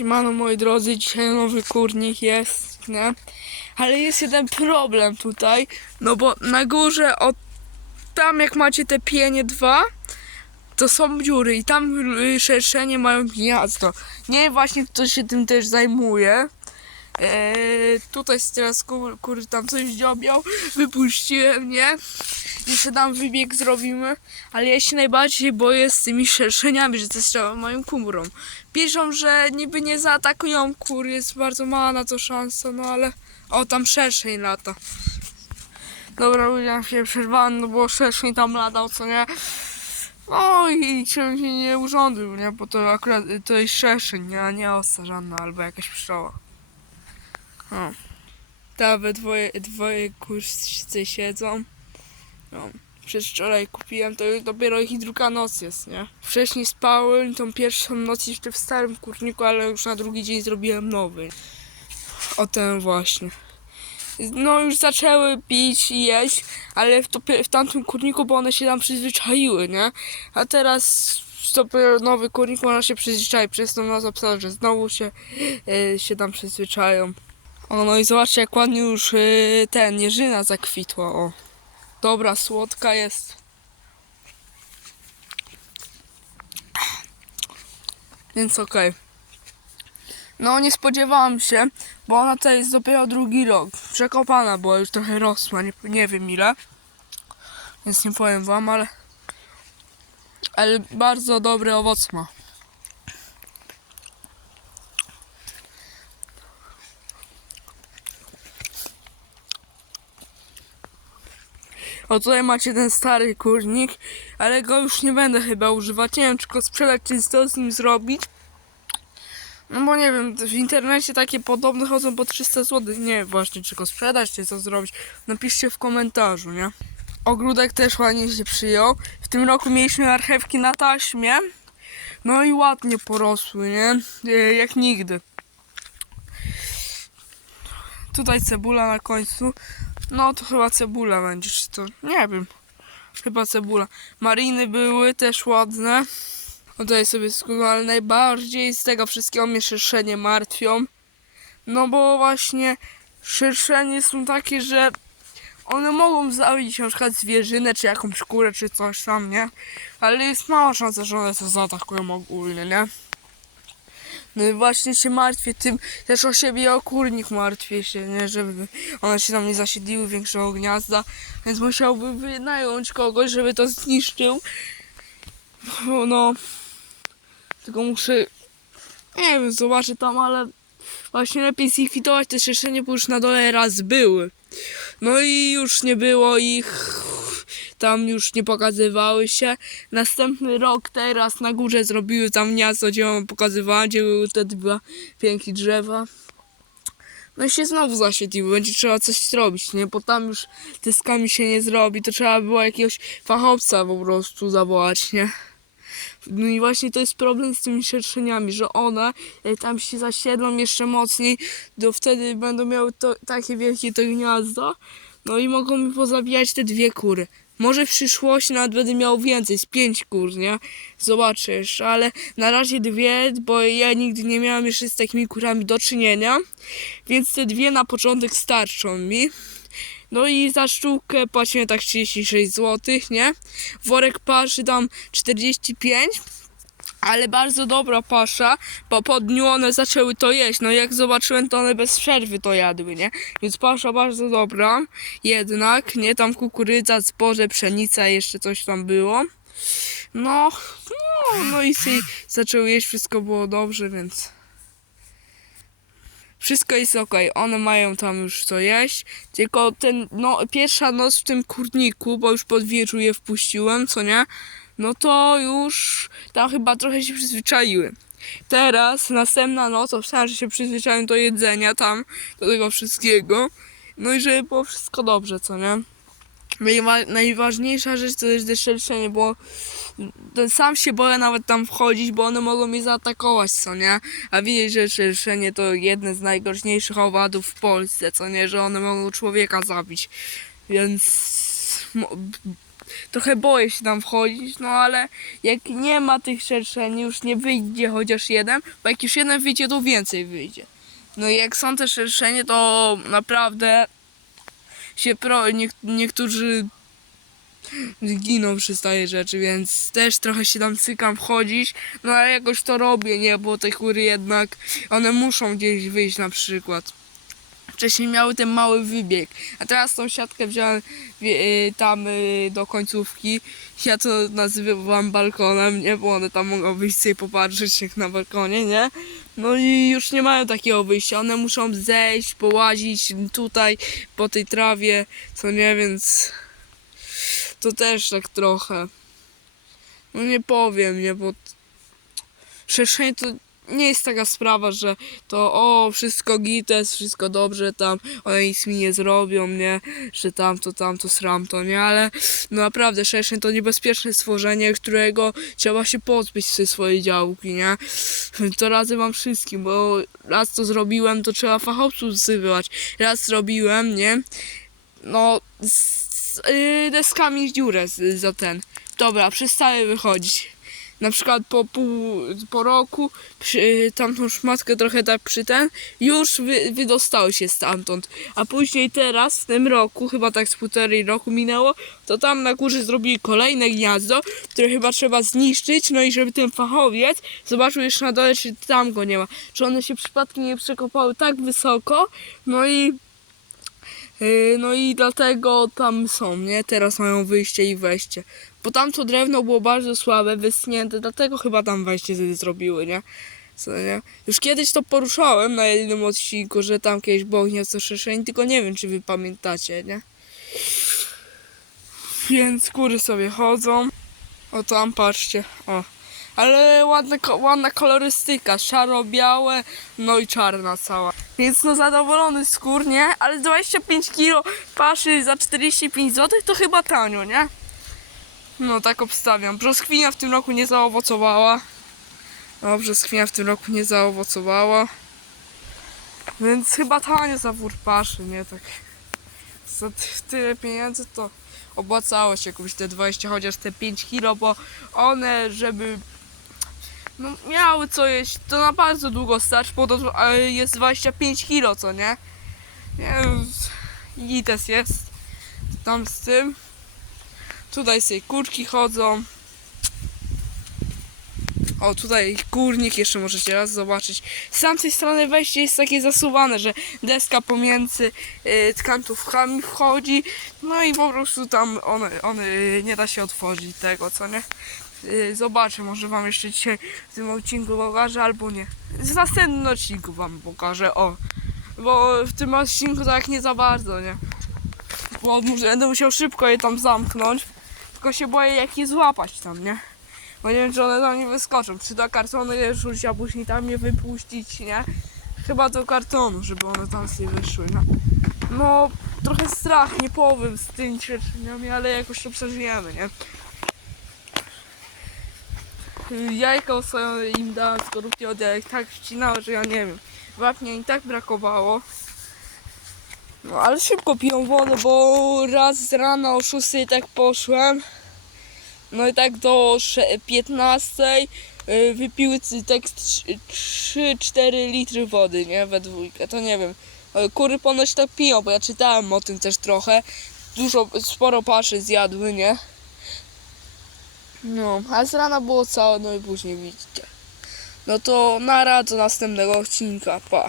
Siemano moi drodzy, dzisiaj nowy kurnik jest, nie? Ale jest jeden problem tutaj, no bo na górze od tam jak macie te pienie dwa, to są dziury i tam y, szerszenie mają gniazdo. Nie właśnie kto się tym też zajmuje. Eee, tutaj teraz kur, kur tam coś dziobiał, wypuściłem, nie? Jeszcze tam wybieg zrobimy, ale ja się najbardziej boję z tymi szerszeniami, że te strzały mają kumrą. Piszą, że niby nie zaatakują kur, jest bardzo mała na to szansa, no ale... O, tam szerszeń lata. Dobra, ludzie się przerwałem, no bo szerszeń tam latał, co nie? No i czym się nie urządził, nie? Bo to akurat to jest szerszeń, nie, nie osa żadna, albo jakaś pszczoła. O. Tam we dwoje, dwoje kurscy siedzą. No. Przedwczoraj kupiłem, to dopiero ich druga noc jest, nie? Wcześniej spałem tą pierwszą noc jeszcze w starym kurniku, ale już na drugi dzień zrobiłem nowy. O ten właśnie. No już zaczęły pić i jeść, ale w, to, w tamtym kurniku, bo one się tam przyzwyczaiły, nie? A teraz dopiero nowy kurnik, ona się przyzwyczai przez tą noc obserwuję, że znowu się, e, się tam przyzwyczają. O, no i zobaczcie jak ładnie już e, ten, jeżyna zakwitła, o. Dobra, słodka jest. Więc okej. No nie spodziewałam się, bo ona tutaj jest dopiero drugi rok. Przekopana była, już trochę rosła, nie, nie wiem ile. Więc nie powiem wam, ale... Ale bardzo dobry owoc ma. O tutaj macie ten stary kurnik, ale go już nie będę chyba używać. Nie wiem, czy go sprzedać, czy co z nim zrobić. No bo nie wiem, w internecie takie podobne chodzą po 300 zł. Nie wiem właśnie, czy go sprzedać, czy co zrobić. Napiszcie w komentarzu, nie? Ogródek też ładnie się przyjął. W tym roku mieliśmy marchewki na taśmie. No i ładnie porosły, nie? E, Jak nigdy. Tutaj cebula na końcu. No to chyba cebula będzie, czy to... Nie wiem. Chyba cebula. Mariny były też ładne. Oddaję sobie skórę, ale najbardziej z tego wszystkiego mnie szerszenie martwią. No bo właśnie szerszenie są takie, że one mogą zabić na przykład zwierzynę, czy jakąś kurę, czy coś tam, nie? Ale jest mała szansa, że one to zaatakują ogólnie, nie? No i właśnie się martwię tym, też o siebie i o kurnik martwię się, nie? Żeby one się tam nie zasiedliły większego gniazda, więc musiałbym wynająć kogoś, żeby to zniszczył. No, tylko muszę, nie wiem, zobaczę tam, ale właśnie lepiej zlikwidować te szerszenie, bo już na dole raz były. No i już nie było ich, tam już nie pokazywały się. Następny rok teraz na górze zrobiły tam miasto, gdzie wam pokazywałem, gdzie były te dwa piękne drzewa. No i się znowu zasiedliły, będzie trzeba coś zrobić, nie? Bo tam już tyskami się nie zrobi, to trzeba było jakiegoś fachowca po prostu zawołać, nie? No i właśnie to jest problem z tymi szerszeniami, że one jak tam się zasiedlą jeszcze mocniej, to wtedy będą miały to, takie wielkie to gniazdo, no i mogą mi pozabijać te dwie kury. Może w przyszłości nawet będę miał więcej, z pięć kur, nie? Zobaczę jeszcze, ale na razie dwie, bo ja nigdy nie miałam jeszcze z takimi kurami do czynienia, więc te dwie na początek starczą mi. No i za sztukę płacimy tak 36 zł, nie? Worek paszy tam 45, ale bardzo dobra pasza, bo po dniu one zaczęły to jeść. No jak zobaczyłem, to one bez przerwy to jadły, nie? Więc pasza bardzo dobra, jednak, nie? Tam kukurydza, zboże, pszenica, jeszcze coś tam było. No, no, no i sobie zaczęły jeść, wszystko było dobrze, więc... Wszystko jest ok, one mają tam już co jeść, tylko ten, no, pierwsza noc w tym kurniku, bo już pod je wpuściłem, co nie? No to już tam chyba trochę się przyzwyczaiły. Teraz, następna noc, obstałem, że się przyzwyczaiłem do jedzenia tam, do tego wszystkiego. No i żeby było wszystko dobrze, co nie? Najwa- najważniejsza rzecz to jest deszczenie, bo sam się boję nawet tam wchodzić, bo one mogą mnie zaatakować, co nie? A widzieć, że szerszenie to jedne z najgroźniejszych owadów w Polsce, co nie? Że one mogą człowieka zabić. Więc trochę boję się tam wchodzić, no ale jak nie ma tych szerszeni, już nie wyjdzie chociaż jeden, bo jak już jeden wyjdzie, to więcej wyjdzie. No i jak są te szerszenie, to naprawdę się pro, niek- niektórzy giną przy stałej rzeczy, więc też trochę się tam cykam wchodzić, no ale jakoś to robię, nie, bo te kury jednak, one muszą gdzieś wyjść na przykład. Wcześniej miały ten mały wybieg, a teraz tą siatkę wziąłem y, tam y, do końcówki. Ja to nazywam balkonem, nie, bo one tam mogą wyjść sobie popatrzeć jak na balkonie, nie? No i już nie mają takiego wyjścia, one muszą zejść, połazić tutaj po tej trawie, co nie, więc to też tak trochę. No nie powiem, nie, bo szerszenie to nie jest taka sprawa, że to o, wszystko gites, wszystko dobrze tam, one nic mi nie zrobią, nie, że tamto, tamto, sram to, nie, ale no naprawdę szerszeń to niebezpieczne stworzenie, którego trzeba się pozbyć ze swojej działki, nie. To radzę wam wszystkim, bo raz to zrobiłem, to trzeba fachowców wzywać. Raz zrobiłem, nie, no z, z y, deskami w dziurę z, za ten. Dobra, przestały wychodzić. Na przykład po pół, po roku przy, tamtą szmatkę trochę tak przy ten, już wy, wydostały się stamtąd. A później teraz, w tym roku, chyba tak z półtorej roku minęło, to tam na górze zrobili kolejne gniazdo, które chyba trzeba zniszczyć, no i żeby ten fachowiec zobaczył jeszcze na dole, czy tam go nie ma. Czy one się przypadkiem nie przekopały tak wysoko, no i No i dlatego tam są, nie? Teraz mają wyjście i wejście. Bo tamto drewno było bardzo słabe, wyschnięte, dlatego chyba tam wejście zrobiły, nie? Co, nie? Już kiedyś to poruszałem na jednym odcinku, że tam kiedyś było gniazdo szerszeń, tylko nie wiem, czy wy pamiętacie, nie? Więc kury sobie chodzą. O tam, patrzcie, o. Ale ładna, ko- ładna kolorystyka, szaro-białe, no i czarna cała. Więc no zadowolony skór, nie? Ale 25 kilo paszy za 45 zł to chyba tanio, nie? No tak obstawiam. Brzoskwinia w tym roku nie zaowocowała. No, brzoskwinia w tym roku nie zaowocowała. Więc chyba tanio za wór paszy, nie? Tak za ty- tyle pieniędzy to opłacało się kupić te 20, chociaż te 5 kilo, bo one, żeby no, miały co jeść, to na bardzo długo starczy, bo to a, jest 25 kilo, co nie? Nie i też jest tam z tym. Tutaj sobie kurki chodzą. O, tutaj kurnik jeszcze możecie raz zobaczyć. Z tamtej strony wejście jest takie zasuwane, że deska pomiędzy y, kantówkami wchodzi. No i po prostu tam one, one y, nie da się otworzyć tego, co nie? Y, zobaczę, może wam jeszcze dzisiaj w tym odcinku pokażę, albo nie. W następnym odcinku wam pokażę, o. Bo w tym odcinku tak nie za bardzo, nie? Bo muszę- będę musiał szybko je tam zamknąć. Tylko się boję jak je złapać tam, nie? Bo nie wiem, czy one tam nie wyskoczą. Czy do kartonu je rzucić, a później tam je wypuścić, nie? Chyba do kartonu, żeby one tam sobie wyszły, no. No, trochę strach, nie powiem z tymi ćwiczeniami, ale jakoś to przeżyjemy, nie? Jajka swoją im dałem skorupki od jajek tak wcinały, że ja nie wiem. Wapnia im tak brakowało. No ale szybko piją wodę, bo raz z rana o 6 tak poszłem. No i tak do sze- 15 y, wypiły tak 3-4 litry wody, nie? We dwójkę, to nie wiem. Ale Kury ponoć tak piją, bo ja czytałem o tym też trochę. Dużo, sporo paszy zjadły, nie? No, a z rana było całe, no i później widzicie. No to nara do następnego odcinka, pa.